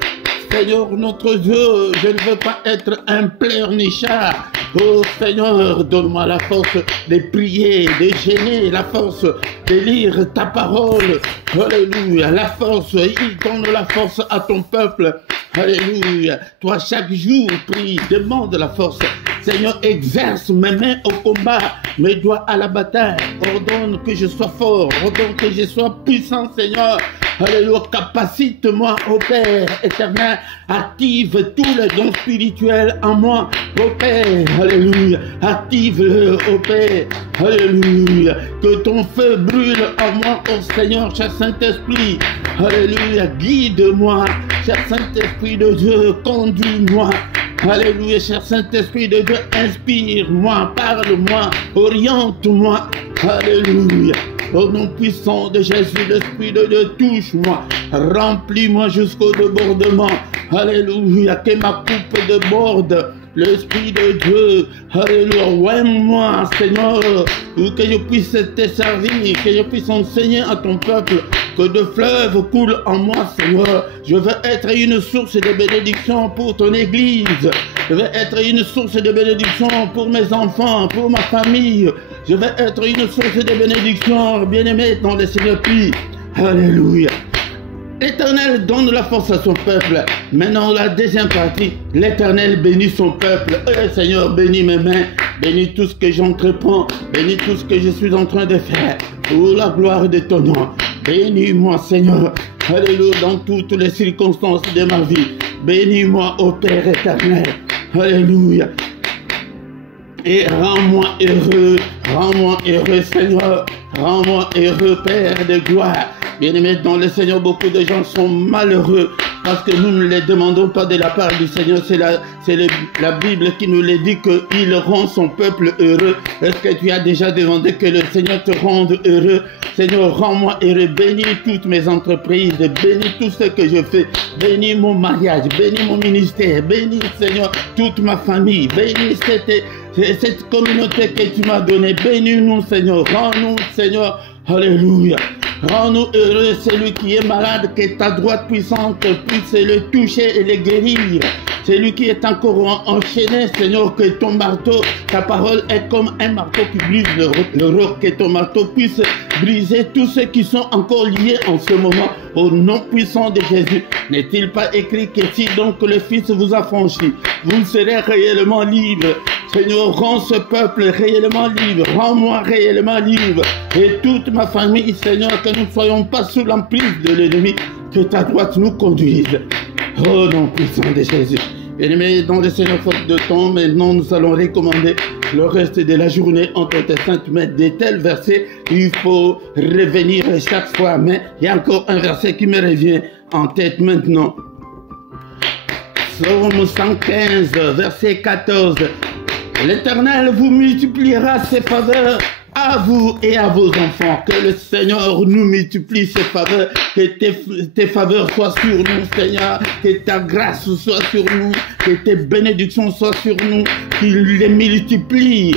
Seigneur notre Dieu, je ne veux pas être un pleurnichard. Oh Seigneur, donne-moi la force de prier, de gêner, la force de lire ta parole. Alléluia, la force, il donne la force à ton peuple. Alléluia, toi chaque jour prie, demande la force Seigneur, exerce mes mains au combat, mes doigts à la bataille. Ordonne que je sois fort, ordonne que je sois puissant, Seigneur. Alléluia, capacite-moi, ô Père éternel, active tous les dons spirituels en moi, ô Père, alléluia, active-le, ô Père, alléluia, que ton feu brûle en moi, ô Seigneur, cher Saint-Esprit, alléluia, guide-moi, cher Saint-Esprit de Dieu, conduis-moi, alléluia, cher Saint-Esprit de Dieu, inspire-moi, parle-moi, oriente-moi, alléluia. Au nom puissant de Jésus, l'Esprit de Dieu, touche-moi, remplis-moi jusqu'au débordement. Alléluia, que ma coupe déborde. L'Esprit de Dieu, alléluia, ouaime-moi, Seigneur, que je puisse te servir, que je puisse enseigner à ton peuple, que de fleuves coulent en moi, Seigneur. Je veux être une source de bénédiction pour ton Église. Je veux être une source de bénédiction pour mes enfants, pour ma famille. Je veux être une source de bénédiction, bien-aimé dans le Seigneur. Puis, alléluia. L'Éternel donne la force à son peuple. Maintenant, la deuxième partie, l'Éternel bénit son peuple. Seigneur, bénis mes mains, bénis tout ce que j'entreprends, bénis tout ce que je suis en train de faire pour la gloire de ton nom. Bénis-moi, Seigneur, alléluia, dans toutes les circonstances de ma vie. Bénis-moi, ô Père éternel, alléluia. Et rends-moi heureux, Seigneur, rends-moi heureux, Père de gloire. Bien-aimés dans le Seigneur, beaucoup de gens sont malheureux parce que nous ne les demandons pas de la part du Seigneur. C'est la Bible qui nous le dit qu'il rend son peuple heureux. Est-ce que tu as déjà demandé que le Seigneur te rende heureux? Seigneur, rends-moi heureux. Bénis toutes mes entreprises, bénis tout ce que je fais. Bénis mon mariage, bénis mon ministère, bénis, Seigneur, toute ma famille. Bénis cette communauté que tu m'as donnée. Bénis-nous, Seigneur. Rends-nous, Seigneur. Alléluia. Rends-nous heureux, celui qui est malade, que ta droite puissante puisse le toucher et le guérir. Celui qui est encore enchaîné, Seigneur, que ton marteau, ta parole est comme un marteau qui brise le roc, que ton marteau puisse briser tous ceux qui sont encore liés en ce moment. Au nom puissant de Jésus, n'est-il pas écrit que si donc le Fils vous a franchi, vous serez réellement libre? Seigneur, rends ce peuple réellement libre, rends-moi réellement libre, et toute ma famille, Seigneur, que nous ne soyons pas sous l'emprise de l'ennemi, que ta droite nous conduise. Au nom puissant de Jésus. Bien-aimés, dans le Seigneur, faute de temps, maintenant nous allons recommander le reste de la journée entre tes saintes mains. Des tels versets, il faut revenir chaque fois, mais il y a encore un verset qui me revient en tête maintenant. Psaume 115, verset 14. L'Éternel vous multipliera ses faveurs à vous et à vos enfants. Que le Seigneur nous multiplie ses faveurs, que tes faveurs soient sur nous, Seigneur, que ta grâce soit sur nous, que tes bénédictions soient sur nous, qu'il les multiplie.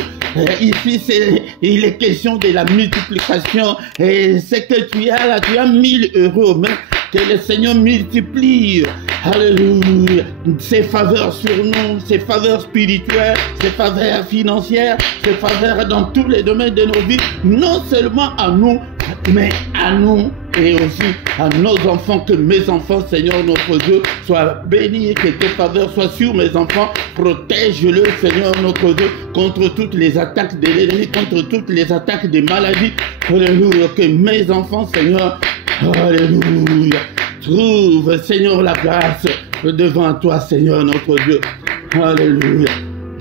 Ici, il est question de la multiplication. Et ce que tu as là, tu as 1000 euros, mais que le Seigneur multiplie, alléluia, ses faveurs sur nous, ses faveurs spirituelles, ses faveurs financières, ses faveurs dans tous les domaines de nos vies, non seulement à nous, mais à nous et aussi à nos enfants, que mes enfants, Seigneur notre Dieu, soient bénis, que tes faveurs soient sur mes enfants, protège-le, Seigneur notre Dieu, contre toutes les attaques de l'ennemi, contre toutes les attaques des maladies, alléluia, que mes enfants, Seigneur, alléluia, trouve, Seigneur, la grâce devant toi, Seigneur, notre Dieu. Alléluia.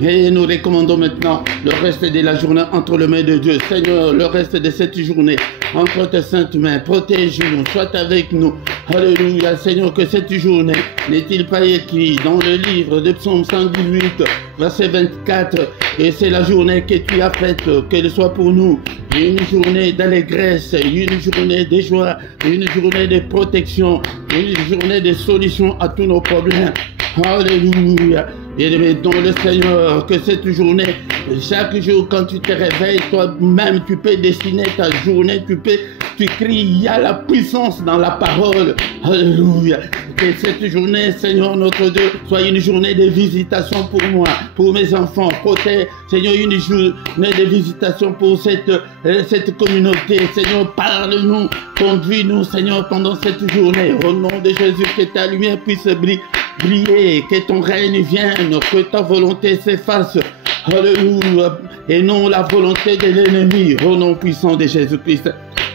Et nous recommandons maintenant le reste de la journée entre les mains de Dieu. Seigneur, le reste de cette journée, entre tes saintes mains, protège-nous, sois avec nous. Alléluia. Seigneur, que cette journée, n'est-il pas écrit dans le livre de Psaume 118, verset 24, et c'est la journée que tu as faite, qu'elle soit pour nous une journée d'allégresse, une journée de joie, une journée de protection, une journée de solution à tous nos problèmes. Alléluia. Et dans le Seigneur, que cette journée, chaque jour quand tu te réveilles, toi-même tu peux dessiner ta journée, tu cries, il y a la puissance dans la parole. Alléluia. Que cette journée, Seigneur notre Dieu, soit une journée de visitation pour moi, pour mes enfants. Protège, Seigneur, une journée de visitation pour cette communauté. Seigneur, parle-nous, conduis-nous, Seigneur, pendant cette journée. Au nom de Jésus, que ta lumière puisse briller, que ton règne vienne, que ta volonté s'efface. Alléluia. Et non la volonté de l'ennemi. Au nom puissant de Jésus-Christ.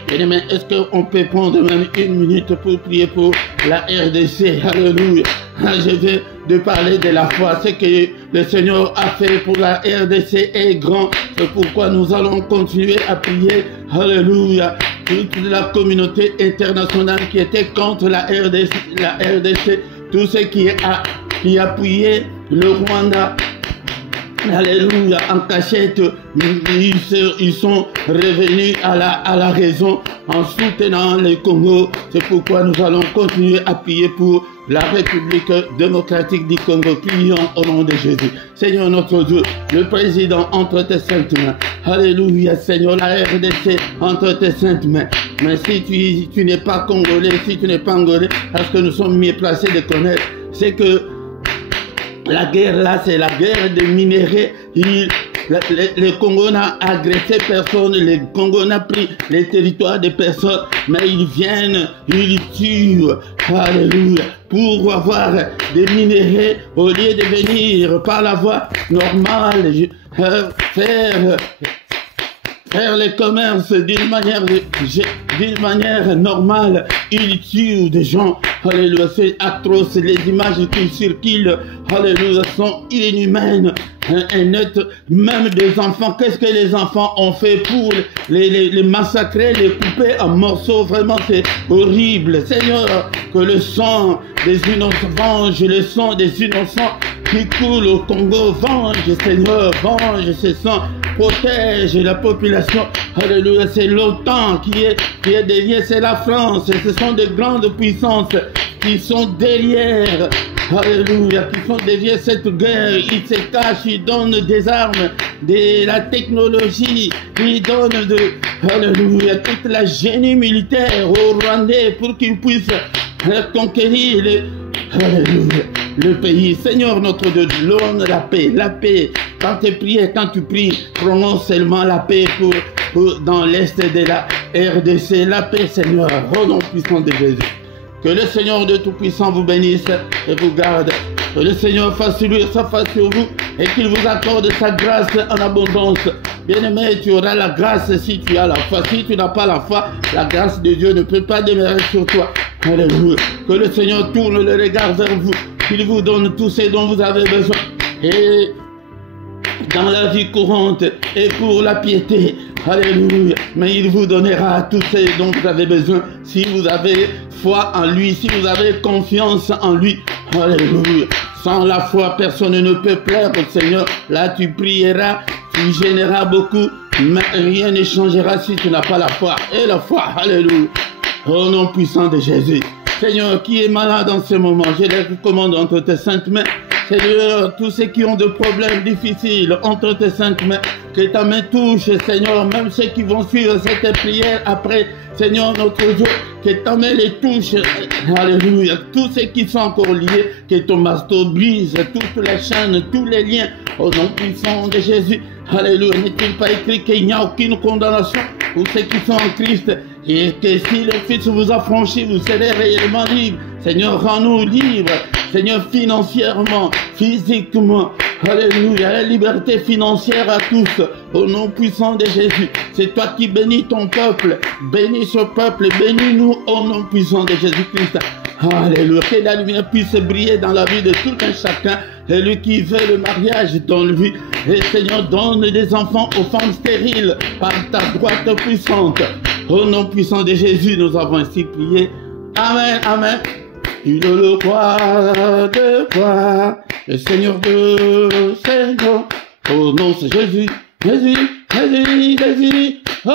Bien-aimé, est-ce qu'on peut prendre même une minute pour prier pour la RDC? Alléluia. Je viens de parler de la foi. Ce que le Seigneur a fait pour la RDC est grand. C'est pourquoi nous allons continuer à prier. Alléluia. Toute la communauté internationale qui était contre la RDC, tout ce qui appuyait le Rwanda. Alléluia, en cachette, ils sont revenus à la raison en soutenant le Congo. C'est pourquoi nous allons continuer à prier pour la République démocratique du Congo. Prions au nom de Jésus. Seigneur notre Dieu, le président entre tes saintes mains. Alléluia, Seigneur, la RDC entre tes saintes mains. Mais si tu n'es pas congolais, si tu n'es pas angolais, parce que nous sommes mieux placés de connaître, c'est que la guerre là, c'est la guerre des minéraux. Le Congo n'a agressé personne, le Congo n'a pris les territoires de personne, mais ils viennent, ils tuent, alléluia, pour avoir des minéraux au lieu de venir par la voie normale, faire le commerce d'une manière normale. Ils tuent des gens. Alléluia, c'est atroce. Les images qui circulent, alléluia, sont inhumaines. Même des enfants, qu'est-ce que les enfants ont fait pour les massacrer, les couper en morceaux? Vraiment, c'est horrible. Seigneur, que le sang des innocents venge, le sang des innocents qui coule au Congo, venge, Seigneur, venge ce sang, protège la population. Alléluia, c'est l'OTAN qui est derrière, c'est la France, ce sont des grandes puissances qui sont derrière. Alléluia, qui sont derrière cette guerre. Ils se cachent, ils donnent des armes, de la technologie, ils donnent alléluia, toute la génie militaire aux Rwandais pour qu'ils puissent conquérir le pays. Seigneur notre Dieu, donne la paix, la paix. Quand tu pries, prononce seulement la paix dans l'est de la RDC, la paix, Seigneur, au nom puissant de Jésus. Que le Seigneur de Tout-Puissant vous bénisse et vous garde. Que le Seigneur fasse luire sa face sur vous et qu'il vous accorde sa grâce en abondance. Bien-aimé, tu auras la grâce si tu as la foi. Si tu n'as pas la foi, la grâce de Dieu ne peut pas demeurer sur toi. Alléluia. Que le Seigneur tourne le regard vers vous, qu'il vous donne tout ce dont vous avez besoin. Et dans la vie courante et pour la piété. Alléluia. Mais il vous donnera tout ce dont vous avez besoin si vous avez foi en lui, si vous avez confiance en lui. Alléluia. Sans la foi, personne ne peut plaire au Seigneur. Là, tu prieras, tu gêneras beaucoup, mais rien ne changera si tu n'as pas la foi. Et la foi, alléluia. Au nom puissant de Jésus. Seigneur, qui est malade en ce moment, je les recommande entre tes saintes mains. Seigneur, tous ceux qui ont des problèmes difficiles entre tes saintes mains, que ta main touche, Seigneur, même ceux qui vont suivre cette prière après, Seigneur notre Dieu, que ta main les touche, alléluia, tous ceux qui sont encore liés, que ton marteau brise toutes les chaînes, tous les liens, au nom puissant de Jésus, alléluia. N'est-il pas écrit qu'il n'y a aucune condamnation pour ceux qui sont en Christ, et que si le Fils vous a franchi, vous serez réellement libre. Seigneur, rends-nous libres, Seigneur, financièrement, physiquement, alléluia, la liberté financière à tous, au nom puissant de Jésus. C'est toi qui bénis ton peuple, bénis ce peuple, bénis-nous au nom puissant de Jésus-Christ. Alléluia, que la lumière puisse briller dans la vie de tout un chacun, et lui qui veut le mariage dans lui. Et Seigneur, donne des enfants aux femmes stériles par ta droite puissante. Au nom puissant de Jésus, nous avons ainsi prié. Amen, amen. Il est le roi de roi, le Seigneur de Seigneur. Au nom de Jésus, Jésus, Jésus, Jésus. Oh,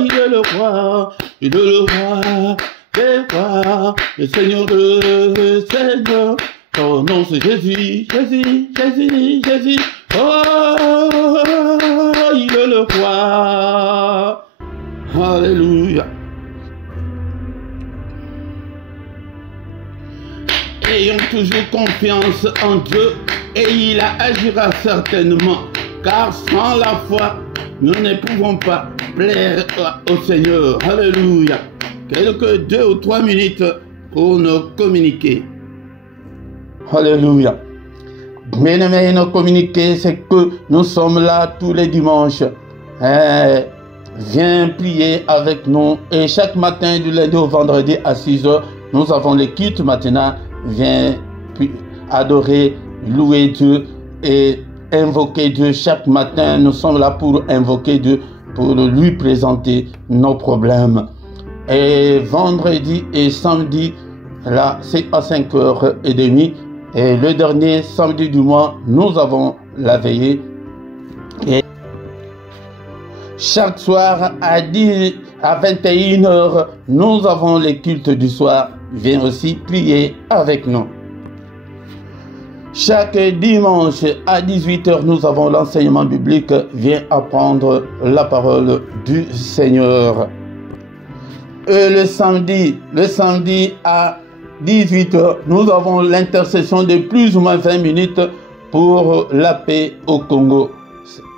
il est le roi des rois, le Seigneur de Seigneur. Au nom de Jésus, Jésus, Jésus, Jésus. Oh, il est le roi. Alléluia. Ayons toujours confiance en Dieu et il agira certainement, car sans la foi, nous ne pouvons pas plaire au Seigneur. Alléluia. Quelques 2 ou 3 minutes pour nous communiquer. Alléluia. Bien-aimé, nos communiqués, c'est que nous sommes là tous les dimanches. Viens prier avec nous. Et chaque matin, du lundi au vendredi à 6 h, nous avons les cultes maintenant. Viens adorer, louer Dieu et invoquer Dieu. Chaque matin, nous sommes là pour invoquer Dieu, pour lui présenter nos problèmes. Et vendredi et samedi, là, c'est à 5h30. Et le dernier samedi du mois, nous avons la veillée. Et chaque soir à 21 h, nous avons les cultes du soir. Viens aussi prier avec nous. Chaque dimanche à 18 h, nous avons l'enseignement biblique. Viens apprendre la parole du Seigneur. Et le samedi à 18 h, nous avons l'intercession de plus ou moins 20 minutes pour la paix au Congo.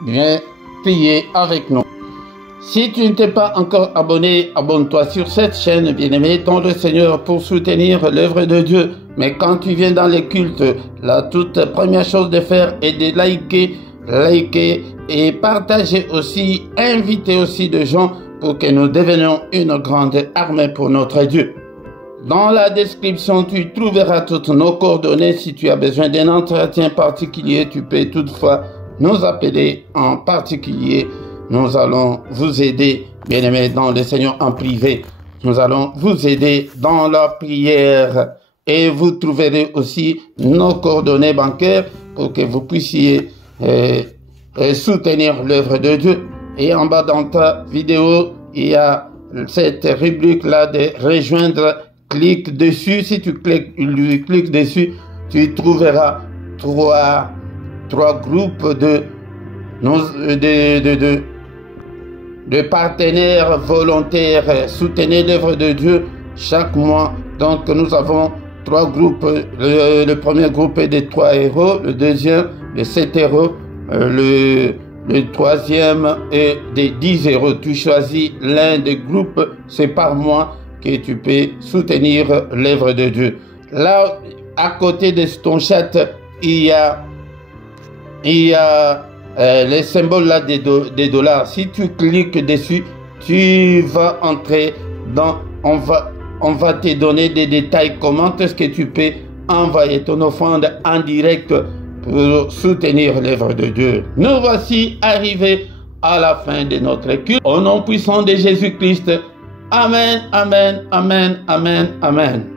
Viens prier avec nous. Si tu ne t'es pas encore abonné, abonne-toi sur cette chaîne, bien-aimé, dans le Seigneur, pour soutenir l'œuvre de Dieu. Mais quand tu viens dans les cultes, la toute première chose de faire est de liker et partager aussi, inviter aussi des gens pour que nous devenions une grande armée pour notre Dieu. Dans la description, tu trouveras toutes nos coordonnées. Si tu as besoin d'un entretien particulier, tu peux toutefois nous appeler en particulier. Nous allons vous aider, bien-aimés, dans le Seigneur en privé. Nous allons vous aider dans la prière. Et vous trouverez aussi nos coordonnées bancaires pour que vous puissiez soutenir l'œuvre de Dieu. Et en bas dans ta vidéo, il y a cette rubrique-là de rejoindre. Clique dessus. Si tu cliques dessus, tu trouveras trois groupes de partenaires volontaires. Soutenez l'œuvre de Dieu chaque mois. Donc nous avons 3 groupes. Le premier groupe est de 3 €, le deuxième de 7 €, le troisième est de 10 €. Tu choisis l'un des groupes, c'est par mois que tu peux soutenir l'œuvre de Dieu. Là, à côté de ton chat, il y a les symboles là des dollars. Si tu cliques dessus, tu vas entrer dans... On va te donner des détails, comment est-ce que tu peux envoyer ton offrande en direct pour soutenir l'œuvre de Dieu. Nous voici arrivés à la fin de notre culte. Au nom puissant de Jésus-Christ. Amen, amen, amen, amen, amen.